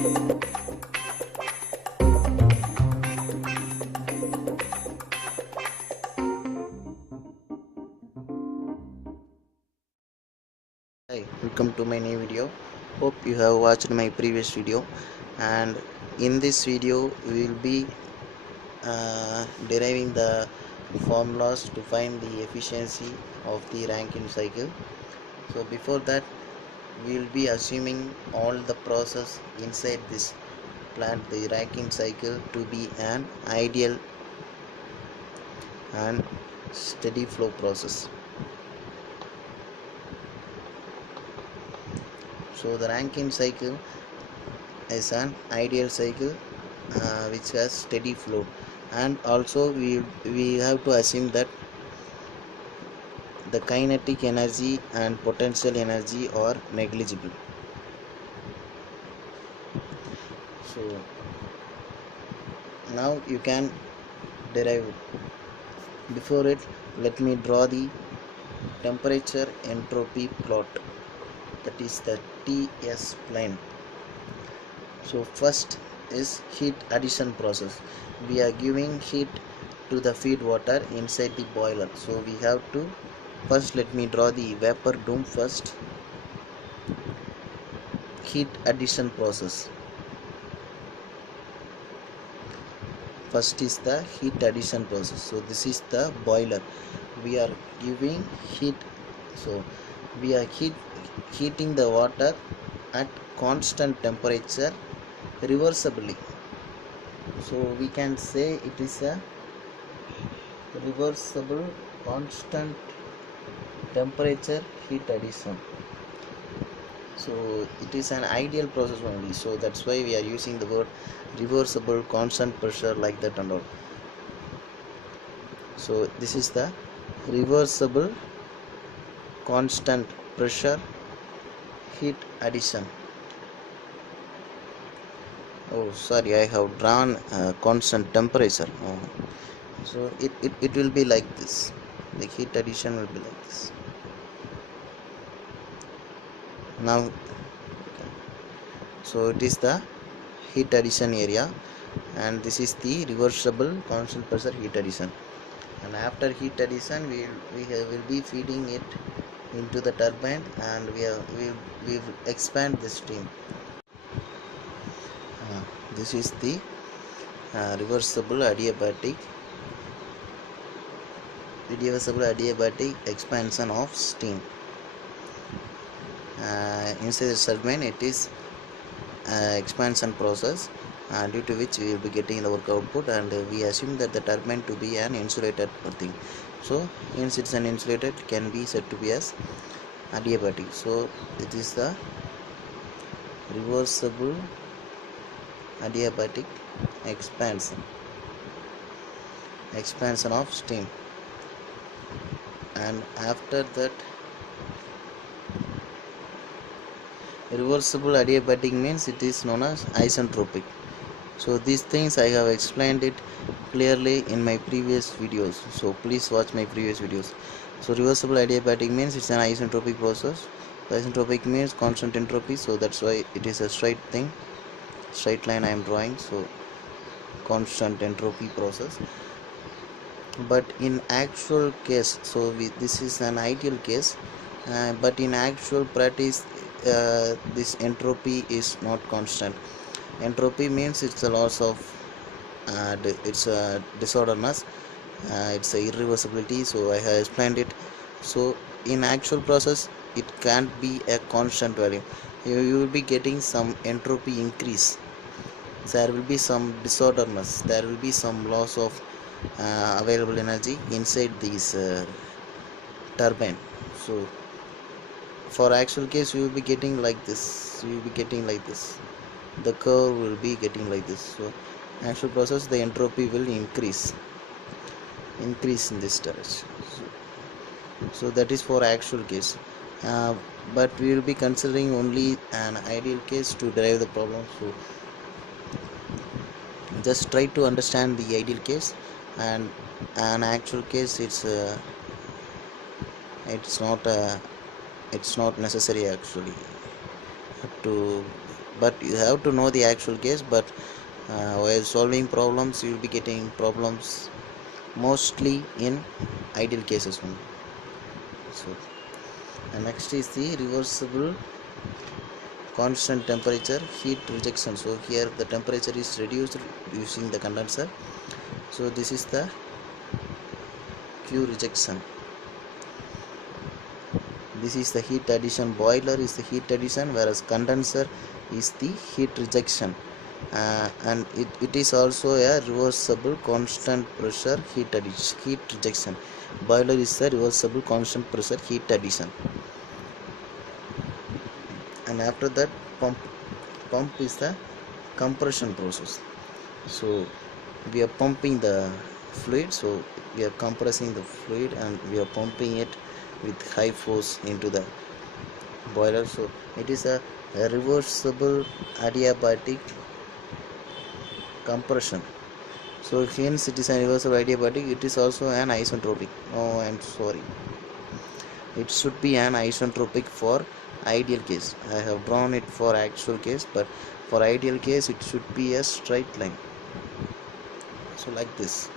Hi, welcome to my new video. Hope you have watched my previous video, and in this video we will be deriving the formulas to find the efficiency of the Rankine cycle. So before that, we will be assuming all the process inside this plant, the Rankine cycle, to be an ideal and steady flow process. So the Rankine cycle is an ideal cycle which has steady flow, and also we have to assume that the kinetic energy and potential energy are negligible. So now you can derive it. Before it, let me draw the temperature entropy plot, that is the TS plane. So first is heat addition process. We are giving heat to the feed water inside the boiler, so we have to first, let me draw the vapor dome first. Heat addition process. First is the heat addition process. So this is the boiler. We are giving heat. So we are heating the water at constant temperature reversibly. So we can say it is a reversible constant temperature heat addition. So it is an ideal process only, so that's why we are using the word reversible constant pressure like that and all. So this is the reversible constant pressure heat addition. Oh sorry, I have drawn constant temperature. So it will be like this. The heat addition will be like this. Now so it is the heat addition area, and this is the reversible constant pressure heat addition. And after heat addition, we will be feeding it into the turbine, and we will expand the steam. This is the reversible adiabatic expansion of steam. Inside the turbine, it is expansion process, due to which we will be getting the work output, and we assume that the turbine to be an insulated thing. So hence it's an insulated, can be said to be as adiabatic. So it is the reversible adiabatic expansion of steam. And after that, reversible adiabatic means it is known as isentropic. So these things I have explained it clearly in my previous videos, so please watch my previous videos. So reversible adiabatic means it's an isentropic process. Isentropic means constant entropy, so that's why it is a straight line I am drawing. So constant entropy process. But in actual case, so this is an ideal case, but in actual practice this entropy is not constant. Entropy means it's a loss of it's a disorderness, it's a irreversibility, so I have explained it. So in actual process it can't be a constant value. You will be getting some entropy increase, there will be some disorderness, there will be some loss of available energy inside this turbine. So for actual case you will be getting like this, the curve will be getting like this. So actual process, the entropy will increase in this direction. So that is for actual case, but we will be considering only an ideal case to derive the problem. So just try to understand the ideal case, and an actual case it's not necessary actually to but you have to know the actual case. But while solving problems, you will be getting problems mostly in ideal cases only. So and next is the reversible constant temperature heat rejection. So here the temperature is reduced using the condenser. So this is the Q rejection. This is the heat addition. Boiler is the heat addition, whereas condenser is the heat rejection. And it is also a reversible constant pressure heat rejection. Boiler is the reversible constant pressure heat addition. And after that, pump is the compression process. So we are pumping the fluid, so we are compressing the fluid and we are pumping it with high force into the boiler. So it is a reversible adiabatic compression. So hence it is a reversible adiabatic. It is also an isentropic. Oh, I'm sorry, it should be an isentropic for ideal case. I have drawn it for actual case, but for ideal case it should be a straight line. So like this.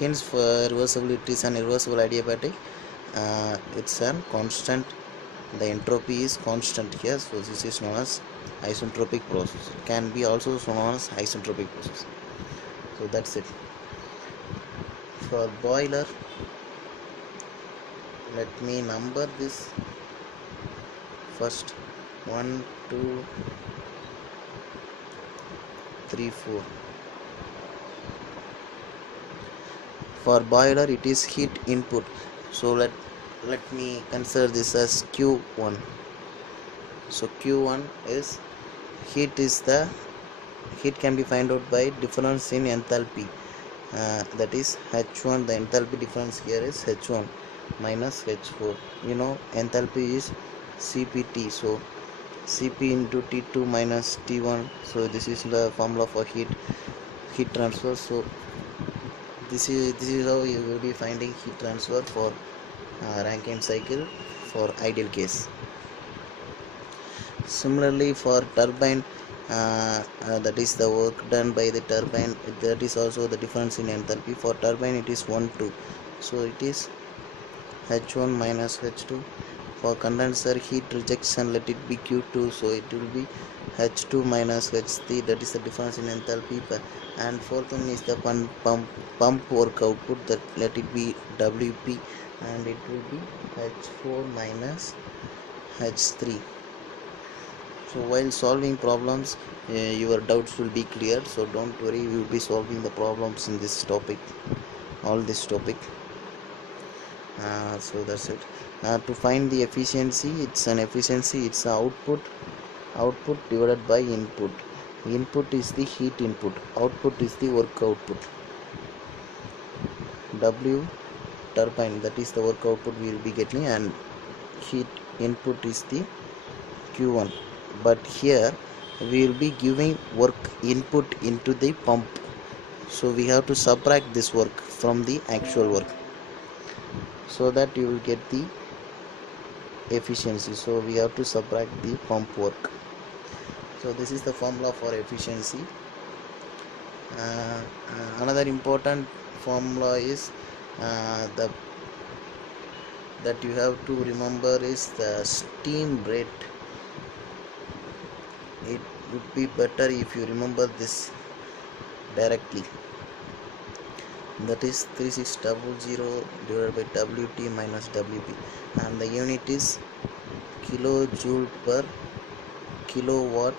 Hence for reversible it is an irreversible adiabatic. It's a constant, the entropy is constant here, so this is known as isentropic process. It can be also known as isentropic process. So that's it. For boiler, let me number this first. 1 2 3 4. For boiler it is heat input, so let me consider this as Q1. So Q1 is heat can be found out by difference in enthalpy, that is H1. The enthalpy difference here is H1 minus H4. You know enthalpy is CPT, so Cp into T2 minus T1. So this is the formula for heat transfer. So this is how you will be finding heat transfer for Rankine cycle for ideal case. Similarly for turbine, that is the work done by the turbine, that is also the difference in enthalpy. For turbine it is 1 2, so it is H1 minus H2. For condenser heat rejection, let it be Q2, so it will be H2 minus H3, that is the difference in enthalpy. And fourth one is the pump work output, that let it be WP, and it will be H4 minus H3. So while solving problems, your doubts will be cleared, so don't worry, we will be solving the problems in this topic, all this topic. So that's it. To find the efficiency, it's an output divided by input. Input is the heat input, output is the work output. W turbine, that is the work output we will be getting, and heat input is the Q1. But here we will be giving work input into the pump, so we have to subtract this work from the actual work, so that you will get the efficiency. So we have to subtract the pump work. So this is the formula for efficiency. Another important formula is that you have to remember is the steam rate. It would be better if you remember this directly, that is 3600 divided by Wt minus Wp, and the unit is kilojoule per kilowatt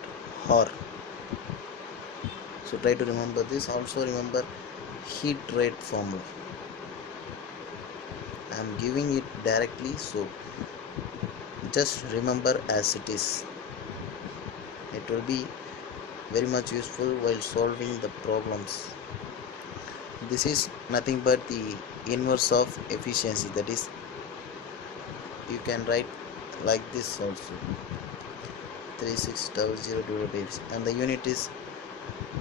hour. So try to remember this. Also remember heat rate formula. I am giving it directly, so just remember as it is. It will be very much useful while solving the problems. This is nothing but the inverse of efficiency, that is, you can write like this also, 3600 divided by, and the unit is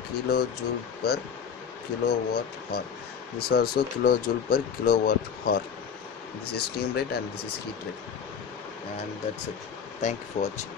kilojoule per kilowatt hour. This is also kilojoule per kilowatt hour. This is steam rate and this is heat rate, and that's it. Thank you for watching.